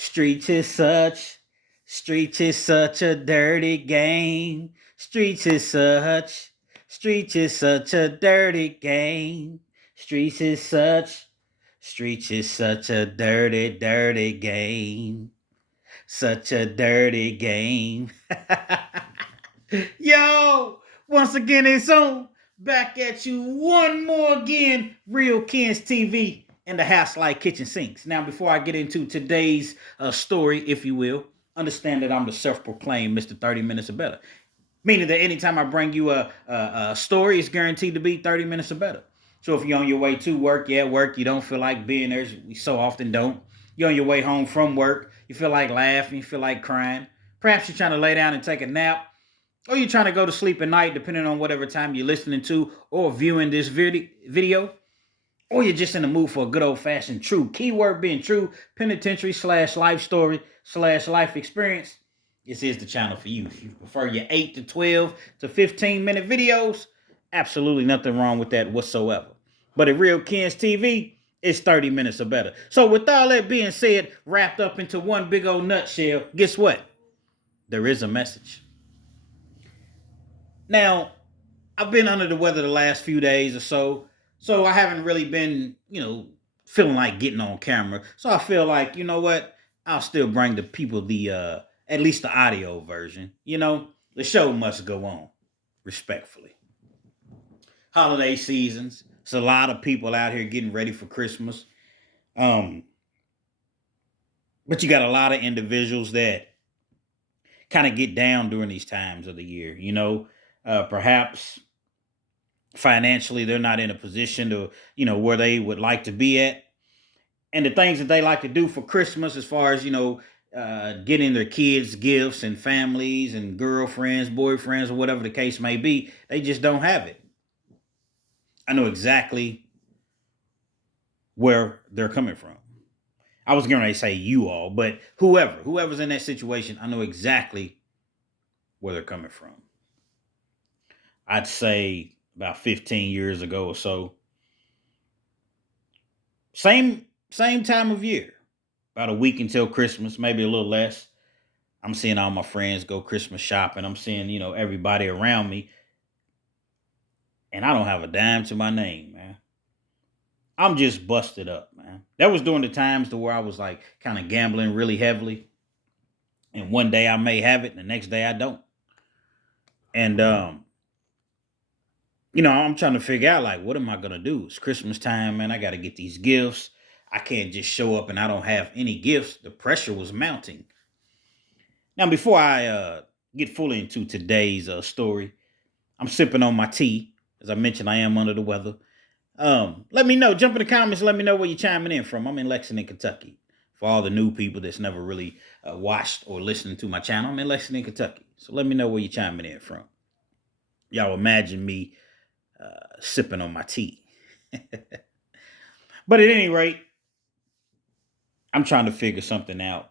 Streets is such, streets is such a dirty game. Streets is such a dirty game. Streets is such, streets is such a dirty, dirty game. Such a dirty game. Yo, once again, it's on. Back at you one more again. Real Kens TV and the House Like Kitchen Sinks. Now, before I get into today's story, if you will, understand that I'm the self proclaimed Mr. 30 Minutes or Better. Meaning that anytime I bring you a story, it's guaranteed to be 30 minutes or better. So if you're on your way to work, you don't feel like being there. We so often don't. You're on your way home from work, you feel like laughing, you feel like crying. Perhaps you're trying to lay down and take a nap, or you're trying to go to sleep at night, depending on whatever time you're listening to or viewing this video. Or you're just in the mood for a good old fashioned true, keyword being true, penitentiary slash life story slash life experience. This is the channel for you. If you prefer your 8 to 12 to 15-minute videos, absolutely nothing wrong with that whatsoever. But at Real Kens TV, it's 30 minutes or better. So with all that being said, wrapped up into one big old nutshell, guess what? There is a message. Now, I've been under the weather the last few days or so I haven't really been, feeling like getting on camera. So I feel like, you know what? I'll still bring the people the at least the audio version. The show must go on, respectfully. Holiday seasons. It's a lot of people out here getting ready for Christmas. Um, but you got a lot of individuals that kind of get down during these times of the year. Perhaps financially they're not in a position to, where they would like to be at. And the things that they like to do for Christmas, as far as, getting their kids gifts and families and girlfriends, boyfriends, or whatever the case may be, they just don't have it. I know exactly where they're coming from. I was going to say you all, but whoever's in that situation, I know exactly where they're coming from. I'd say about 15 years ago or so. Same time of year. About a week until Christmas, maybe a little less. I'm seeing all my friends go Christmas shopping. I'm seeing, everybody around me. And I don't have a dime to my name, man. I'm just busted up, man. That was during the times to where I was like kind of gambling really heavily. And one day I may have it, and the next day I don't. And I'm trying to figure out like what am I gonna do? It's Christmas time, man. I gotta get these gifts. I can't just show up and I don't have any gifts. The pressure was mounting. Now, before I get fully into today's story, I'm sipping on my tea. As I mentioned, I am under the weather. Let me know. Jump in the comments. Let me know where you're chiming in from. I'm in Lexington, Kentucky. For all the new people that's never really watched or listened to my channel, I'm in Lexington, Kentucky. So let me know where you're chiming in from. Y'all imagine me sipping on my tea. But at any rate, I'm trying to figure something out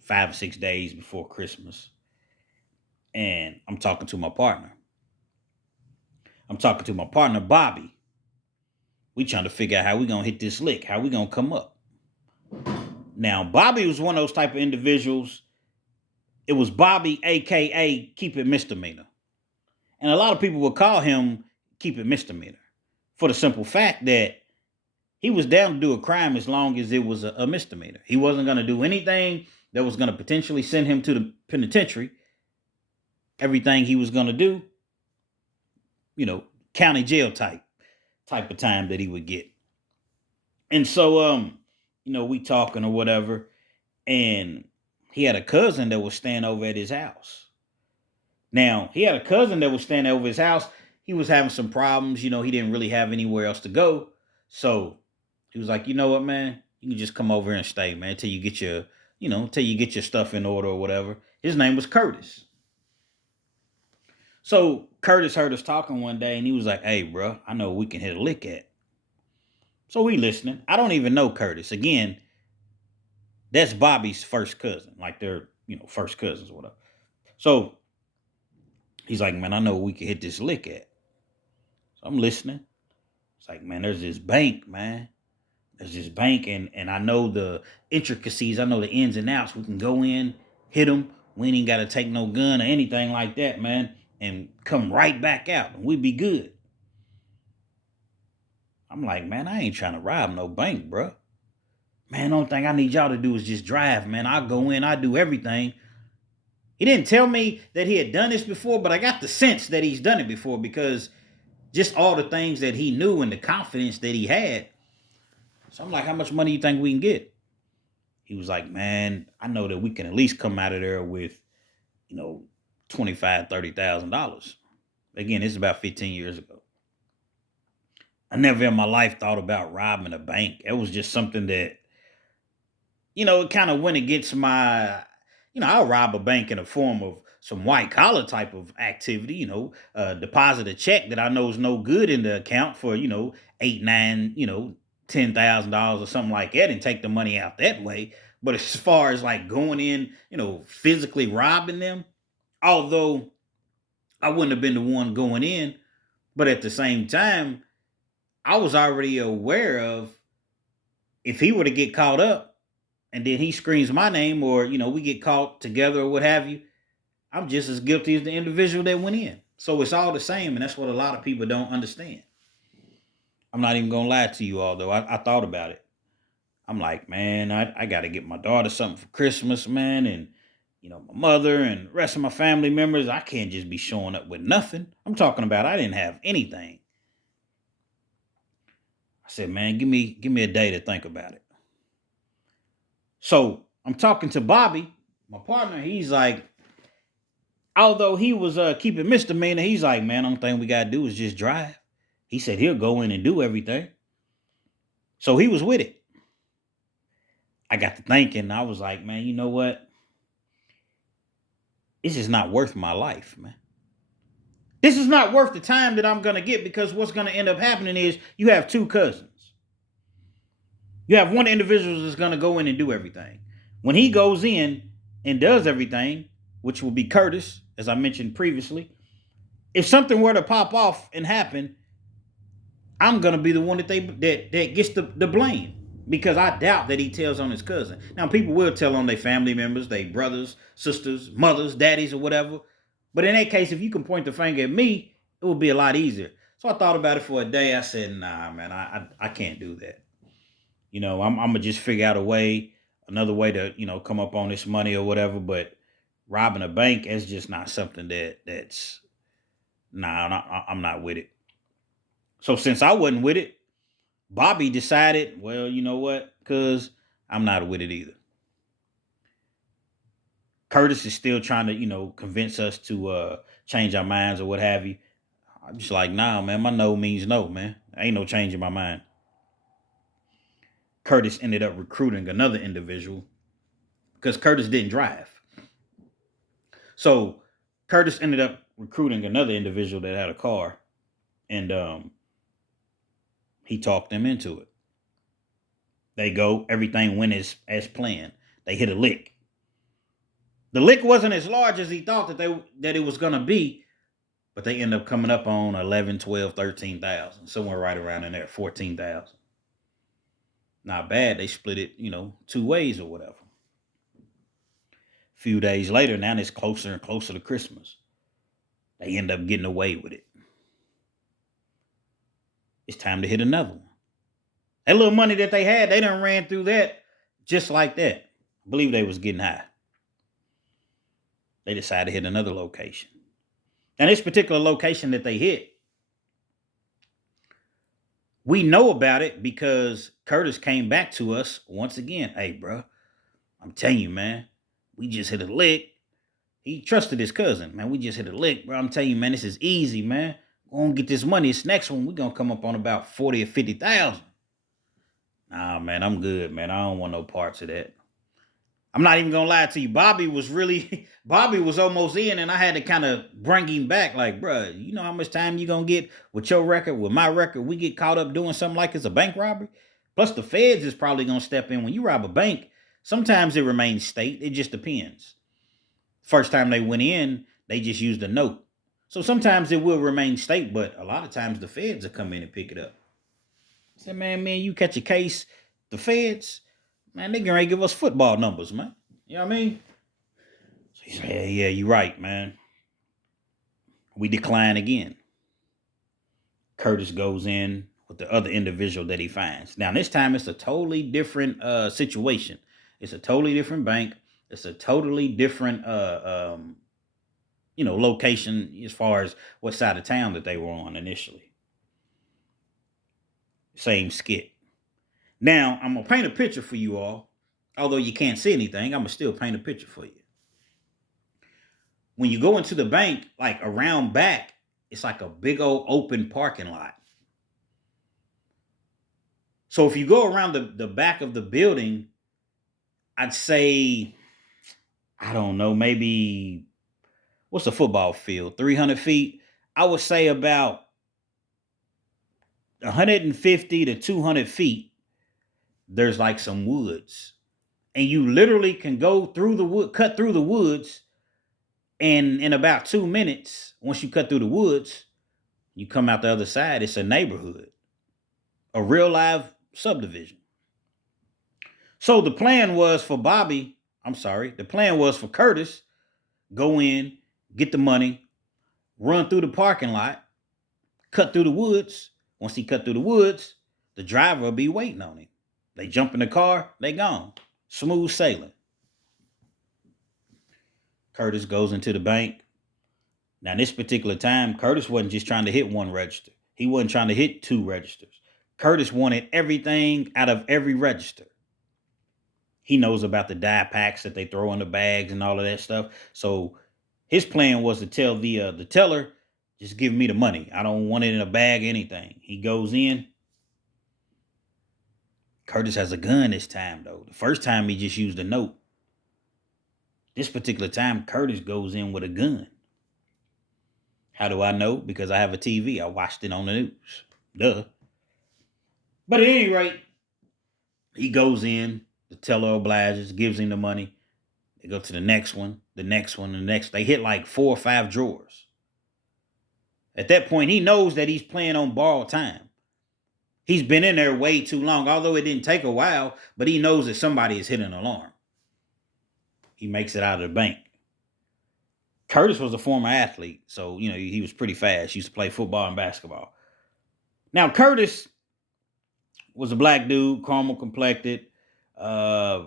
5 or 6 days before Christmas. And I'm talking to my partner. Bobby. We trying to figure out how we going to hit this lick, how we going to come up. Now, Bobby was one of those type of individuals. It was Bobby, a.k.a. Keep It Misdemeanor. And a lot of people would call him Keep It Misdemeanor for the simple fact that he was down to do a crime as long as it was a misdemeanor. He wasn't going to do anything that was going to potentially send him to the penitentiary. Everything he was going to do, county jail type of time that he would get. And so, we talking or whatever, and he had a cousin that was staying over at his house. Now, he had a cousin that was staying over his house. He was having some problems. He didn't really have anywhere else to go. So he was like, you know what, man? You can just come over here and stay, man, until you get your stuff in order or whatever. His name was Curtis. So Curtis heard us talking one day, and he was like, hey, bro, I know we can hit a lick at. So we listening. I don't even know Curtis. Again, that's Bobby's first cousin. Like they're, first cousins or whatever. So he's like, man, I know we can hit this lick at. So I'm listening. It's like, man, there's this bank, man. It's just bank, and I know the intricacies. I know the ins and outs. We can go in, hit them. We ain't got to take no gun or anything like that, man, and come right back out, and we be good. I'm like, man, I ain't trying to rob no bank, bro. Man, the only thing I need y'all to do is just drive, man. I go in, I do everything. He didn't tell me that he had done this before, but I got the sense that he's done it before because just all the things that he knew and the confidence that he had. So I'm like, how much money you think we can get? He was like, man, I know that we can at least come out of there with, you know, $25,000, $30,000. Again, this is about 15 years ago. I never in my life thought about robbing a bank. It was just something that, it kind of went against my, I'll rob a bank in a form of some white collar type of activity, deposit a check that I know is no good in the account for, eight, nine, $10,000 or something like that and take the money out that way. But as far as like going in, physically robbing them, although I wouldn't have been the one going in, but at the same time, I was already aware of if he were to get caught up and then he screams my name or, we get caught together or what have you, I'm just as guilty as the individual that went in. So it's all the same. And that's what a lot of people don't understand. I'm not even going to lie to you all, though. I thought about it. I'm like, man, I got to get my daughter something for Christmas, man. And, my mother and the rest of my family members, I can't just be showing up with nothing. I'm talking about I didn't have anything. I said, man, give me a day to think about it. So I'm talking to Bobby, my partner. He's like, although he was keeping misdemeanor, he's like, man, the only thing we got to do is just drive. He said he'll go in and do everything. So he was with it. I got to thinking, I was like, man, you know what? This is not worth my life, man. This is not worth the time that I'm going to get because what's going to end up happening is you have two cousins. You have one individual that's going to go in and do everything. When he goes in and does everything, which will be Curtis, as I mentioned previously, if something were to pop off and happen, I'm going to be the one that gets the blame because I doubt that he tells on his cousin. Now, people will tell on their family members, their brothers, sisters, mothers, daddies, or whatever. But in that case, if you can point the finger at me, it would be a lot easier. So I thought about it for a day. I said, nah, man, I can't do that. I'm going to just figure out another way to, come up on this money or whatever. But robbing a bank is just not something that's, nah, I'm not with it. So since I wasn't with it, Bobby decided, well, you know what? Because I'm not with it either. Curtis is still trying to, convince us to change our minds or what have you. I'm just like, nah, man, my no means no, man. Ain't no changing my mind. Curtis ended up recruiting another individual because Curtis didn't drive. So Curtis ended up recruiting another individual that had a car, and he talked them into it. They go, everything went as planned. They hit a lick. The lick wasn't as large as he thought that it was gonna be, but they end up coming up on 11, 12, 13,000, somewhere right around in there, 14,000. Not bad. They split it, two ways or whatever. A few days later, now it's closer and closer to Christmas. They end up getting away with it. It's time to hit another one. That little money that they had, they done ran through that just like that. I believe they was getting high. They decided to hit another location. Now, this particular location that they hit, we know about it because Curtis came back to us once again. Hey, bro, I'm telling you, man, we just hit a lick. He trusted his cousin, man. We just hit a lick, bro. I'm telling you, man, this is easy, man. We're going to get this money. This next one, we're going to come up on about 40 or 50,000. Nah, man, I'm good, man. I don't want no parts of that. I'm not even gonna lie to you. Bobby was almost in, and I had to kind of bring him back. Like, bro, you know how much time you gonna get with your record, with my record? We get caught up doing something like it's a bank robbery. Plus, the feds is probably gonna step in when you rob a bank. Sometimes it remains state. It just depends. First time they went in, they just used a note. So sometimes it will remain state, but a lot of times the feds will come in and pick it up. I said, man, you catch a case. The feds, man, they gonna give us football numbers, man. You know what I mean? So he said, yeah, you're right, man. We decline again. Curtis goes in with the other individual that he finds. Now, this time it's a totally different situation. It's a totally different bank. It's a totally different location as far as what side of town that they were on initially. Same skit. Now, I'm gonna paint a picture for you all. Although you can't see anything, I'm gonna still paint a picture for you. When you go into the bank, like around back, it's like a big old open parking lot. So if you go around the back of the building, I'd say, I don't know, maybe what's a football field? 300 feet? I would say about 150 to 200 feet, there's like some woods. And you literally can go through the wood, cut through the woods, and in about 2 minutes, once you cut through the woods, you come out the other side, it's a neighborhood, a real live subdivision. So the plan was for Curtis, go in, get the money, run through the parking lot, cut through the woods. Once he cut through the woods, the driver will be waiting on him. They jump in the car, they gone. Smooth sailing. Curtis goes into the bank. Now, this particular time, Curtis wasn't just trying to hit one register. He wasn't trying to hit two registers. Curtis wanted everything out of every register. He knows about the dye packs that they throw in the bags and all of that stuff. So his plan was to tell the teller, just give me the money. I don't want it in a bag or anything. He goes in. Curtis has a gun this time, though. The first time he just used a note. This particular time, Curtis goes in with a gun. How do I know? Because I have a TV. I watched it on the news. Duh. But at any rate, he goes in. The teller obliges, gives him the money. They go to the next one, the next one, the next. They hit like 4 or 5 drawers. At that point, he knows that he's playing on borrowed time. He's been in there way too long, although it didn't take a while, but he knows that somebody has hit an alarm. He makes it out of the bank. Curtis was a former athlete, so, he was pretty fast. He used to play football and basketball. Now, Curtis was a black dude, caramel complected. As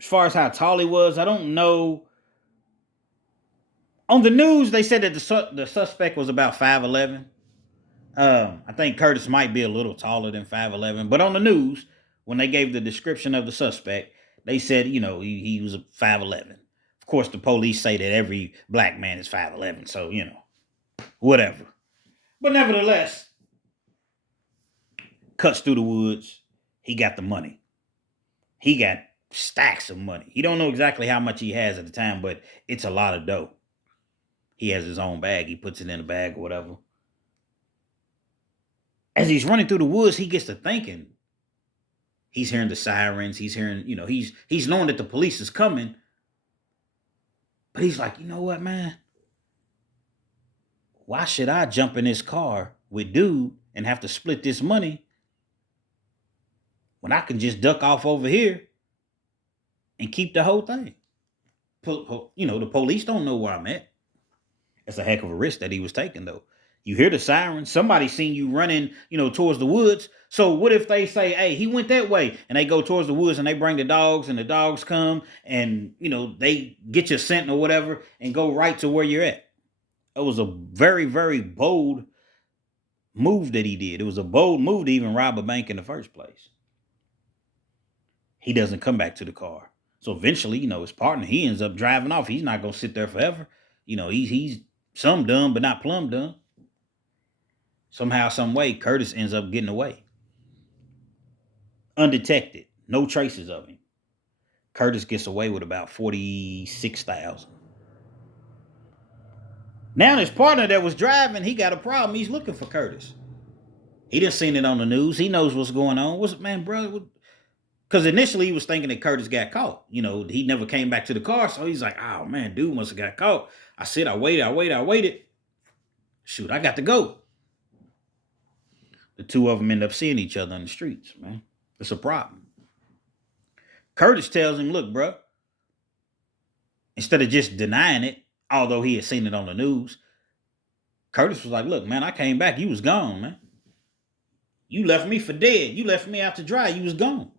far as how tall he was, I don't know. On the news, they said that the suspect was about 5'11". I think Curtis might be a little taller than 5'11", but on the news, when they gave the description of the suspect, they said, he was 5'11". Of course, the police say that every black man is 5'11", so, whatever. But nevertheless, cuts through the woods. He got the money. He got stacks of money. He don't know exactly how much he has at the time, but it's a lot of dough. He has his own bag. He puts it in a bag or whatever. As he's running through the woods, he gets to thinking. He's hearing the sirens. He's hearing, he's knowing that the police is coming. But he's like, you know what, man? Why should I jump in this car with dude and have to split this money when I can just duck off over here and keep the whole thing? The police don't know where I'm at. That's a heck of a risk that he was taking, though. You hear the sirens. Somebody seen you running, towards the woods. So what if they say, hey, he went that way, and they go towards the woods and they bring the dogs and the dogs come and, they get your scent or whatever and go right to where you're at. It was a very, very bold move that he did. It was a bold move to even rob a bank in the first place. He doesn't come back to the car. So eventually, his partner, he ends up driving off. He's not going to sit there forever. He's some dumb, but not plumb dumb. Somehow, some way, Curtis ends up getting away. Undetected. No traces of him. Curtis gets away with about $46,000. Now his partner that was driving, he got a problem. He's looking for Curtis. He done seen it on the news. He knows what's going on. What's man, brother? Because initially he was thinking that Curtis got caught. He never came back to the car. So he's like, oh man, dude must have got caught. I waited. Shoot, I got to go. The two of them end up seeing each other on the streets, man. It's a problem. Curtis tells him, look, bro, instead of just denying it, although he had seen it on the news, Curtis was like, look, man, I came back. You was gone, man. You left me for dead. You left me out to dry. You was gone.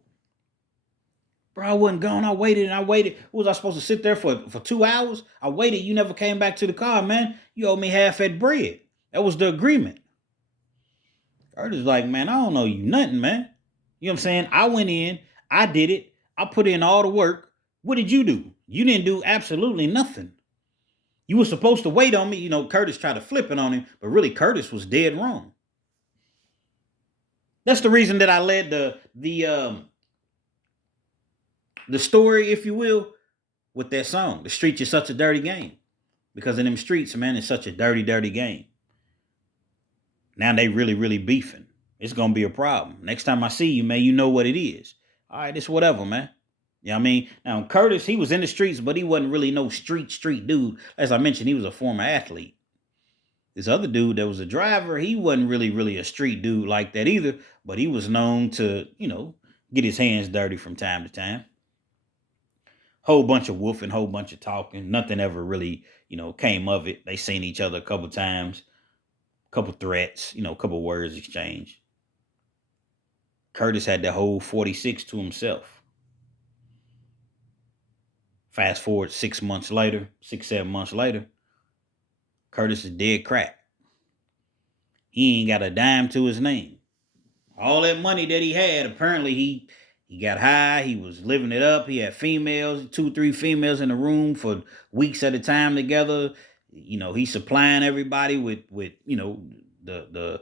Bro, I wasn't gone. I waited and I waited. Was I supposed to sit there for 2 hours? I waited. You never came back to the car, man. You owed me half that bread. That was the agreement. Curtis was like, man, I don't know you nothing, man. You know what I'm saying? I went in. I did it. I put in all the work. What did you do? You didn't do absolutely nothing. You were supposed to wait on me. You know, Curtis tried to flip it on him, but really Curtis was dead wrong. That's the reason that I led the story, if you will, with that song. The streets is such a dirty game. Because in them streets, man, it's such a dirty, dirty game. Now they really, really beefing. It's gonna be a problem. Next time I see you, man, you know what it is. All right, it's whatever, man. You know what I mean? Now, Curtis, he was in the streets, but he wasn't really no street dude. As I mentioned, he was a former athlete. This other dude that was a driver, he wasn't really a street dude like that either, but he was known to, get his hands dirty from time to time. Whole bunch of woofing, whole bunch of talking. Nothing ever really, came of it. They seen each other a couple times, couple threats, couple words exchanged. Curtis had that whole 46 to himself. Fast forward 6 months later, 7 months later, Curtis is dead crack. He ain't got a dime to his name. All that money that he had, apparently he got high. He was living it up. He had females, 2, 3 females in the room for weeks at a time together. He's supplying everybody with the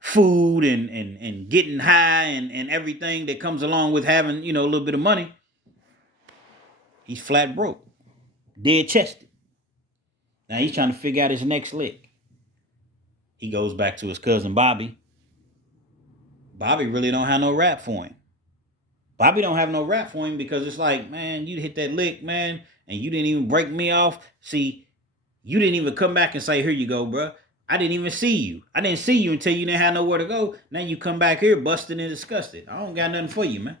food and getting high and everything that comes along with having, a little bit of money. He's flat broke, dead chested. Now he's trying to figure out his next lick. He goes back to his cousin Bobby. Bobby really don't have no rap for him. Bobby don't have no rap for him because it's like, man, you hit that lick, man, and you didn't even break me off. See, you didn't even come back and say, here you go, bro. I didn't even see you. I didn't see you until you didn't have nowhere to go. Now you come back here busted and disgusted. I don't got nothing for you, man.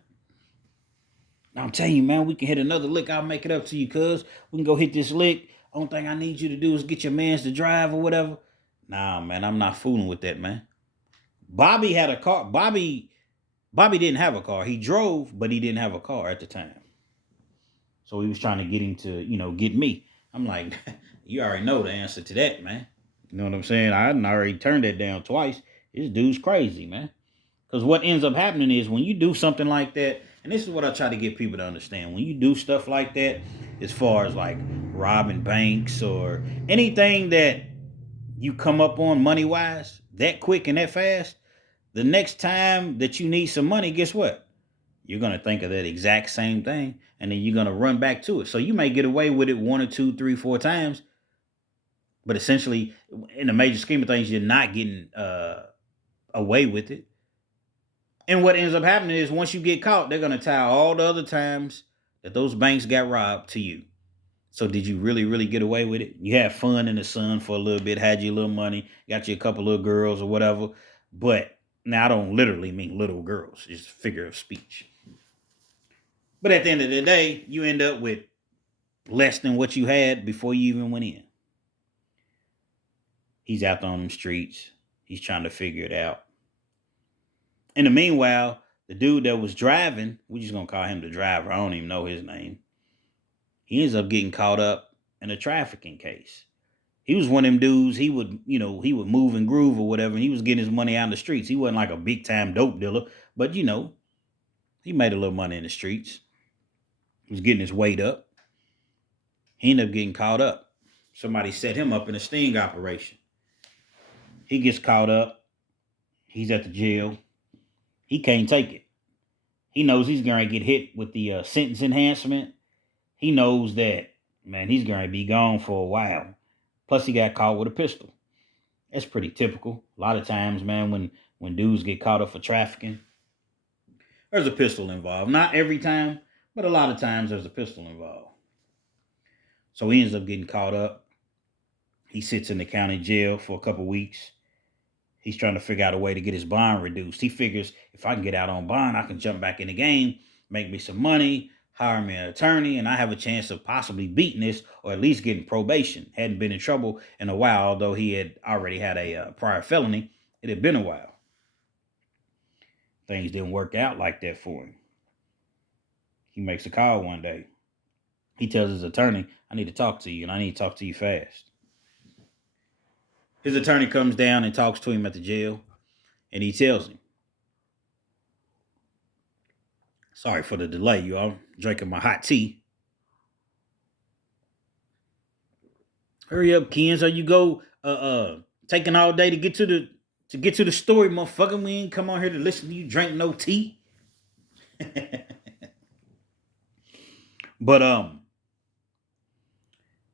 I'm telling you, man, we can hit another lick. I'll make it up to you, cuz. We can go hit this lick. Only thing I need you to do is get your mans to drive or whatever. Nah, man, I'm not fooling with that, man. Bobby had a car. Bobby didn't have a car. He drove, but he didn't have a car at the time. So he was trying to get him to, get me. I'm like, you already know the answer to that, man. You know what I'm saying? I already turned that down twice. This dude's crazy, man. Because what ends up happening is when you do something like that, and this is what I try to get people to understand. When you do stuff like that, as far as like robbing banks or anything that you come up on money-wise that quick and that fast, the next time that you need some money, guess what? You're going to think of that exact same thing, and then you're going to run back to it. So you may get away with it 1 or 2, 3, 4 times, but essentially, in the major scheme of things, you're not getting away with it. And what ends up happening is once you get caught, they're going to tie all the other times that those banks got robbed to you. So did you really get away with it? You had fun in the sun for a little bit, had you a little money, got you a couple little girls or whatever. But now I don't literally mean little girls. It's a figure of speech. But at the end of the day, you end up with less than what you had before you even went in. He's out there on them streets. He's trying to figure it out. In the meanwhile, the dude that was driving, we're just going to call him the driver. I don't even know his name. He ends up getting caught up in a trafficking case. He was one of them dudes, he would move and groove or whatever, and he was getting his money out in the streets. He wasn't like a big time dope dealer, but he made a little money in the streets. He was getting his weight up. He ended up getting caught up. Somebody set him up in a sting operation. He gets caught up. He's at the jail. He can't take it. He knows he's going to get hit with the sentence enhancement. He knows that, man, he's going to be gone for a while. Plus, he got caught with a pistol. That's pretty typical. A lot of times, man, when dudes get caught up for trafficking, there's a pistol involved. Not every time, but a lot of times there's a pistol involved. So he ends up getting caught up. He sits in the county jail for a couple weeks. He's trying to figure out a way to get his bond reduced. He figures if I can get out on bond, I can jump back in the game, make me some money, hire me an attorney, and I have a chance of possibly beating this or at least getting probation. Hadn't been in trouble in a while, although he had already had a prior felony. It had been a while. Things didn't work out like that for him. He makes a call one day. He tells his attorney, I need to talk to you, and I need to talk to you fast. His attorney comes down and talks to him at the jail, and he tells him, sorry for the delay, y'all. Drinking my hot tea. Hurry up, Ken, so you go taking all day to get to the story, motherfucker. We ain't come on here to listen to you drink no tea. But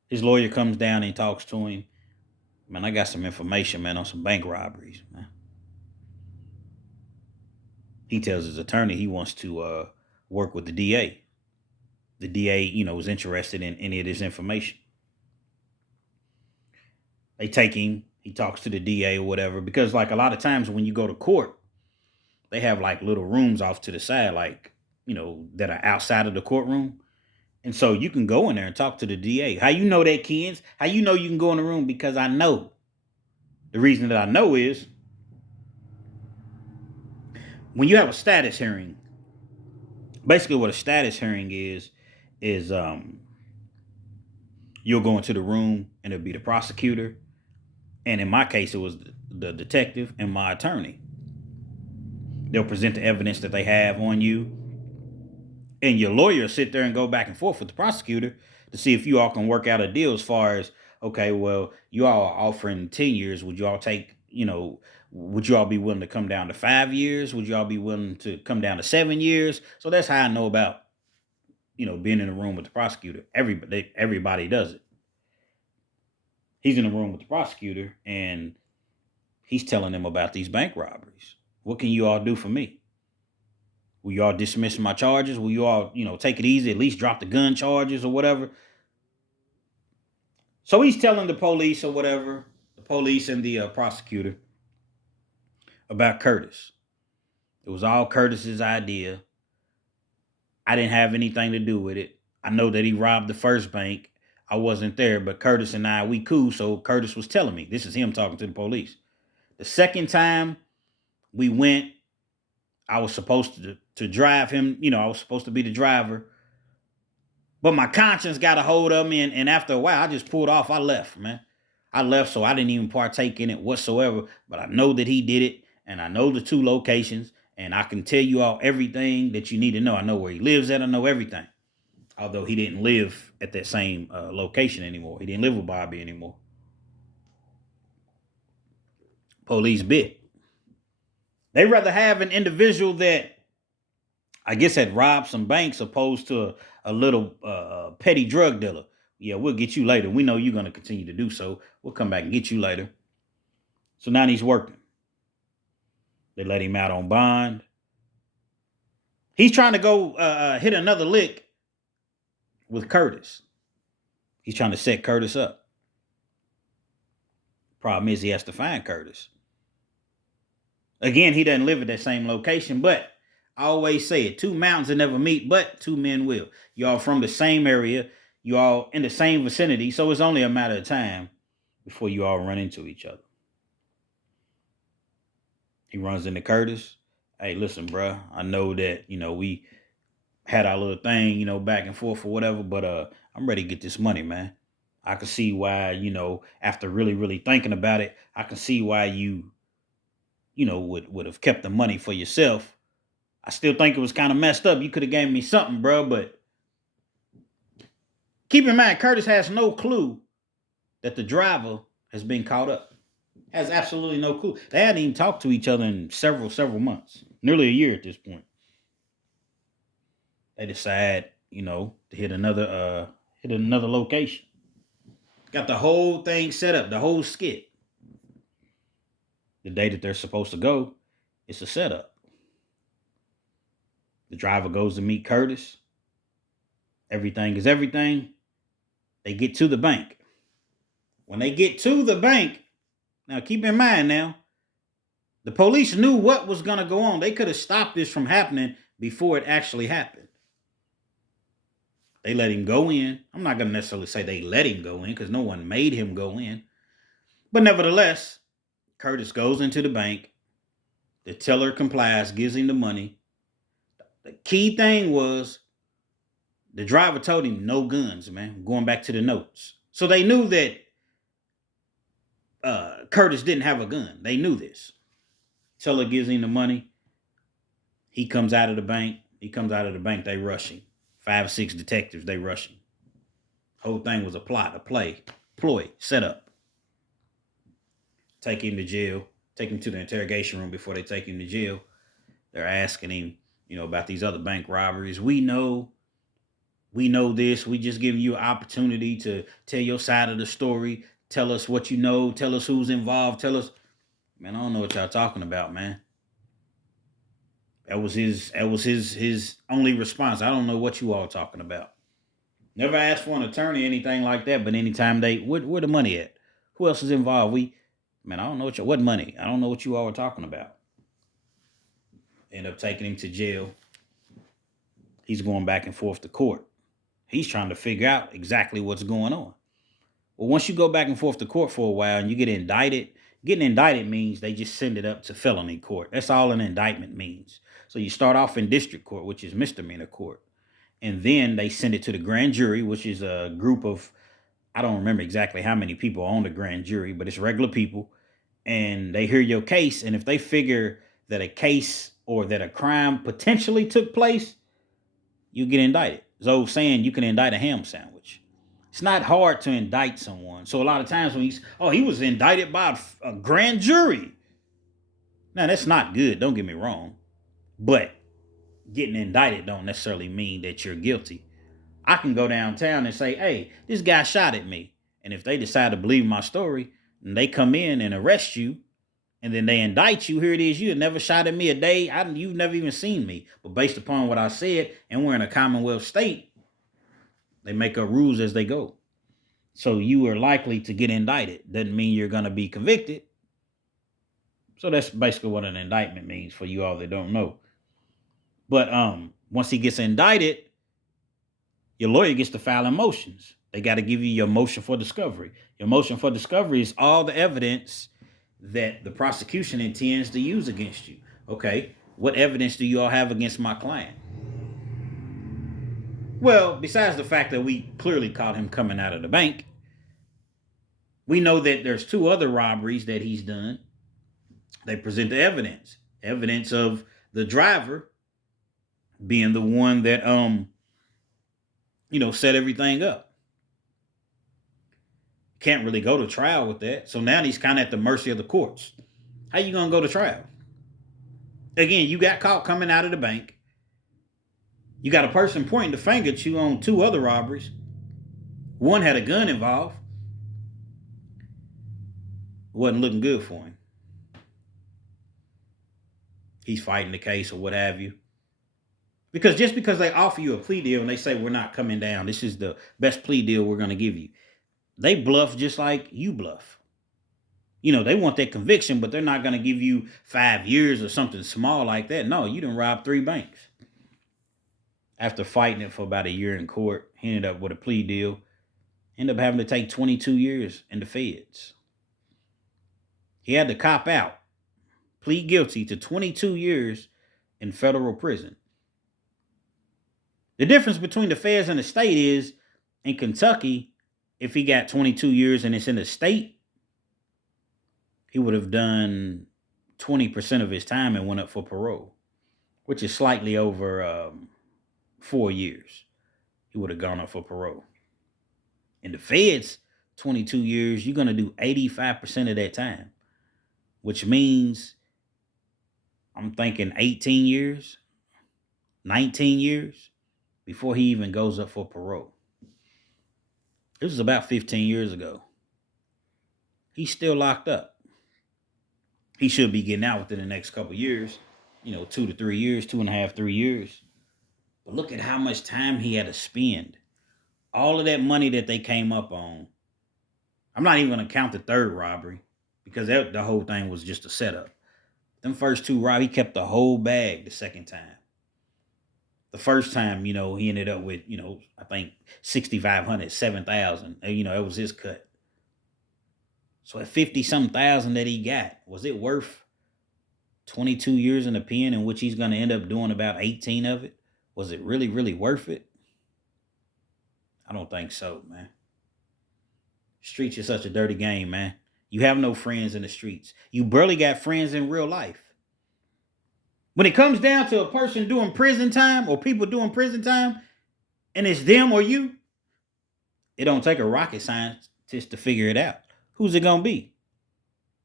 his lawyer comes down and talks to him. Man, I got some information, man, on some bank robberies, man. He tells his attorney he wants to work with the DA. The DA, is interested in any of this information. They take him. He talks to the DA or whatever. Because, like, a lot of times when you go to court, they have, like, little rooms off to the side, like, that are outside of the courtroom. And so you can go in there and talk to the DA. How you know that, kids? How you know you can go in the room? Because I know. The reason that I know is when you have a status hearing, basically what a status hearing is you'll go into the room and it'll be the prosecutor. And in my case, it was the detective and my attorney. They'll present the evidence that they have on you. And your lawyer sit there and go back and forth with the prosecutor to see if you all can work out a deal as far as, okay, well, you all are offering 10 years. Would you all take, would you all be willing to come down to 5 years? Would you all be willing to come down to 7 years? So that's how I know about, being in the room with the prosecutor. Everybody does it. He's in the room with the prosecutor and he's telling them about these bank robberies. What can you all do for me? Will you all dismiss my charges? Will you all, take it easy, at least drop the gun charges or whatever? So he's telling the police or whatever, the police and the prosecutor about Curtis. It was all Curtis's idea. I didn't have anything to do with it. I know that he robbed the first bank. I wasn't there, but Curtis and I, we cool. So Curtis was telling me, this is him talking to the police. The second time we went, I was supposed to drive him. I was supposed to be the driver. But my conscience got a hold of me. And after a while, I just pulled off. I left, man. I left, so I didn't even partake in it whatsoever. But I know that he did it. And I know the 2 locations. And I can tell you all everything that you need to know. I know where he lives at. I know everything. Although he didn't live at that same location anymore. He didn't live with Bobby anymore. Police bit. They'd rather have an individual that I guess had robbed some banks opposed to a little petty drug dealer. Yeah, we'll get you later. We know you're going to continue to do so. We'll come back and get you later. So now he's working. They let him out on bond. He's trying to go hit another lick with Curtis. He's trying to set Curtis up. Problem is he has to find Curtis. Again, he doesn't live at that same location, but I always say it, 2 mountains will never meet, but 2 men will. Y'all from the same area, you all in the same vicinity, so it's only a matter of time before you all run into each other. He runs into Curtis. Hey, listen, bro, I know that, we had our little thing, back and forth or whatever, but I'm ready to get this money, man. I can see why, after really, really thinking about it, I can see why you would have kept the money for yourself. I still think it was kind of messed up. You could have gave me something, bro, but keep in mind, Curtis has no clue that the driver has been caught up. Has absolutely no clue. They hadn't even talked to each other in several months, nearly a year at this point. They decide, to hit another location. Got the whole thing set up, the whole skit. The day that they're supposed to go, it's a setup. The driver goes to meet Curtis. Everything is everything. They get to the bank. When they get to the bank, now keep in mind now, The police knew what was going to go on. They could have stopped this from happening before it actually happened. They let him go in. I'm not going to necessarily say they let him go in because no one made him go in. But nevertheless, Curtis goes into the bank. The teller complies, gives him the money. The key thing was the driver told him no guns, man. Going back to the notes. So they knew that Curtis didn't have a gun. They knew this. Teller gives him the money. He comes out of the bank. They rush him. 5, 6 detectives, they rush him. Whole thing was a plot, a ploy, set up. Take him to jail. Take him to the interrogation room before they take him to jail. They're asking him, about these other bank robberies. We know this. We just giving you an opportunity to tell your side of the story. Tell us what you know. Tell us who's involved. Tell us, man, I don't know what y'all talking about, man. That was his only response. I don't know what you all talking about. Never asked for an attorney, anything like that. But anytime where the money at? Who else is involved? I don't know what money. I don't know what you all are talking about. End up taking him to jail. He's going back and forth to court. He's trying to figure out exactly what's going on. Well, once you go back and forth to court for a while and you get indicted, getting indicted means they just send it up to felony court. That's all an indictment means. So you start off in district court, which is misdemeanor court. And then they send it to the grand jury, which is a group of, I don't remember exactly how many people are on the grand jury, but it's regular people. And they hear your case. And if they figure that a case or that a crime potentially took place, you get indicted. It's old saying, you can indict a ham sandwich. It's not hard to indict someone. So a lot of times when he was indicted by a grand jury. Now, that's not good. Don't get me wrong. But getting indicted don't necessarily mean that you're guilty. I can go downtown and say, hey, this guy shot at me. And if they decide to believe my story, and they come in and arrest you, and then they indict you, here it is, you had never shot at me a day. You've never even seen me. But based upon what I said, and we're in a Commonwealth state, they make up rules as they go. So you are likely to get indicted. Doesn't mean you're going to be convicted. So that's basically what an indictment means for you all that don't know. But once he gets indicted, your lawyer gets to file motions. They got to give you your motion for discovery. Your motion for discovery is all the evidence that the prosecution intends to use against you. Okay, what evidence do you all have against my client? Well, besides the fact that we clearly caught him coming out of the bank, we know that there's 2 other robberies that he's done. They present the evidence of the driver being the one that set everything up. Can't really go to trial with that. So now he's kind of at the mercy of the courts. How you gonna go to trial? Again, you got caught coming out of the bank. You got a person pointing the finger at you on 2 other robberies. One had a gun involved. Wasn't looking good for him. He's fighting the case or what have you. Because just because they offer you a plea deal and they say, we're not coming down, this is the best plea deal we're going to give you, they bluff just like you bluff. They want that conviction, but they're not going to give you 5 years or something small like that. No, you done robbed 3 banks. After fighting it for about a year in court, he ended up with a plea deal. Ended up having to take 22 years in the feds. He had to cop out, plead guilty to 22 years in federal prison. The difference between the feds and the state is, in Kentucky, if he got 22 years and it's in the state, he would have done 20% of his time and went up for parole, which is slightly over 4 years. He would have gone up for parole. In the feds, 22 years, you're going to do 85% of that time, which means I'm thinking 18 years, 19 years before he even goes up for parole. This was about 15 years ago. He's still locked up. He should be getting out within the next couple of years, 2 to 3 years, 2.5, 3 years. But look at how much time he had to spend. All of that money that they came up on. I'm not even going to count the 3rd robbery because the whole thing was just a setup. Them first two rob, he kept the whole bag the second time. The first time, he ended up with, I think 6,500, 7,000. It was his cut. So at 50 some thousand that he got, was it worth 22 years in the pen, in which he's going to end up doing about 18 of it? Was it really, really worth it? I don't think so, man. Streets is such a dirty game, man. You have no friends in the streets. You barely got friends in real life. When it comes down to a person doing prison time or people doing prison time, and it's them or you, it don't take a rocket scientist to figure it out. Who's it going to be?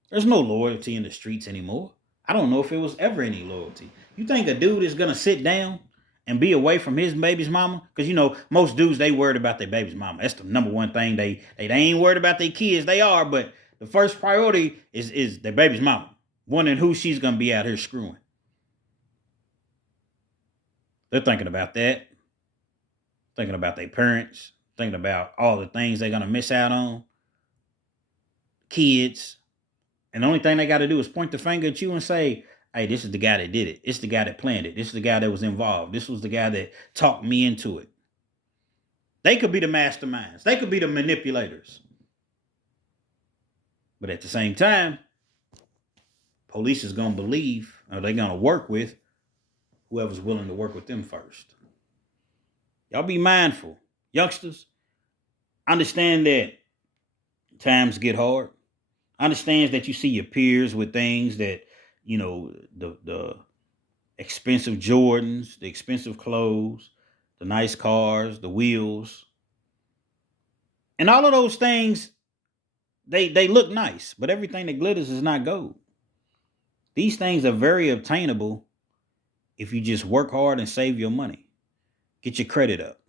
There's no loyalty in the streets anymore. I don't know if it was ever any loyalty. You think a dude is going to sit down and be away from his baby's mama? Because, most dudes, they worried about their baby's mama. That's the number one thing. They ain't worried about their kids. They are, but the first priority is their baby's mama. Wondering who she's going to be out here screwing. They're thinking about that. Thinking about their parents. Thinking about all the things they're going to miss out on. Kids. And the only thing they got to do is point the finger at you and say, hey, this is the guy that did it. It's the guy that planned it. This is the guy that was involved. This was the guy that talked me into it. They could be the masterminds. They could be the manipulators. But at the same time, police is going to believe, or they're going to work with whoever's willing to work with them first. Y'all be mindful. Youngsters, understand that times get hard. Understands that you see your peers with things that, the expensive Jordans, the expensive clothes, the nice cars, the wheels. And all of those things, they look nice, but everything that glitters is not gold. These things are very obtainable if you just work hard and save your money. Get your credit up.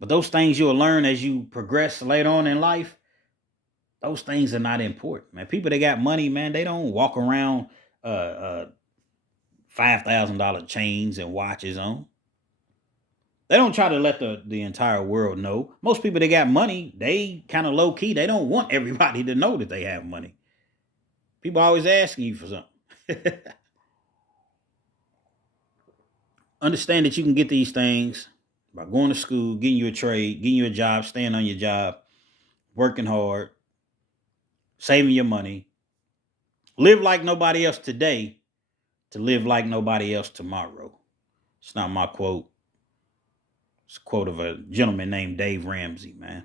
But those things you'll learn as you progress later on in life, those things are not important, man. People that got money, man, they don't walk around $5,000 chains and watches on. They don't try to let the entire world know. Most people that got money, they kind of low key. They don't want everybody to know that they have money. People always asking you for something. Understand that you can get these things by going to school, getting you a trade, getting you a job, staying on your job, working hard, saving your money. Live like nobody else today to live like nobody else tomorrow. It's not my quote. It's a quote of a gentleman named Dave Ramsey, man.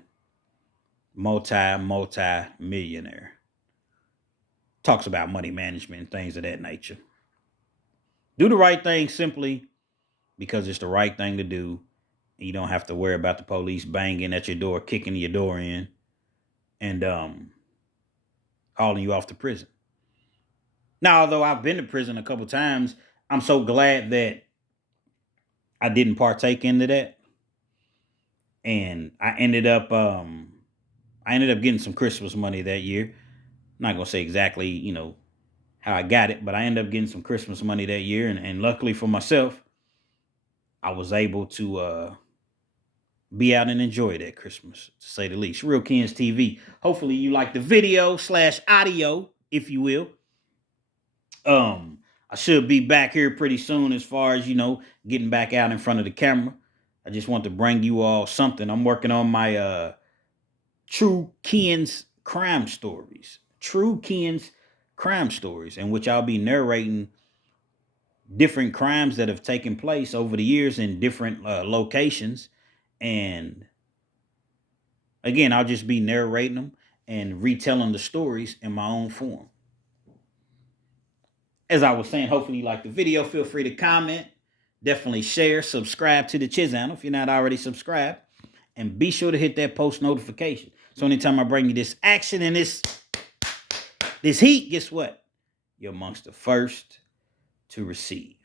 Multi-millionaire. Talks about money management and things of that nature. Do the right thing simply because it's the right thing to do. And you don't have to worry about the police banging at your door, kicking your door in, and hauling you off to prison. Now, although I've been to prison a couple times, I'm so glad that I didn't partake into that. And I ended up getting some Christmas money that year. I'm not gonna say exactly, how I got it, but I ended up getting some Christmas money that year, and luckily for myself, I was able to be out and enjoy that Christmas, to say the least. Real Kens TV. Hopefully you like the video / audio, if you will. I should be back here pretty soon as far as, getting back out in front of the camera. I just want to bring you all something. I'm working on my True Kens crime stories. True Kens crime stories, in which I'll be narrating different crimes that have taken place over the years in different locations. And again, I'll just be narrating them and retelling the stories in my own form. As I was saying, hopefully you like the video. Feel free to comment. Definitely share, subscribe to the channel if you're not already subscribed. And be sure to hit that post notification. So anytime I bring you this action and this heat, guess what? You're amongst the first to receive.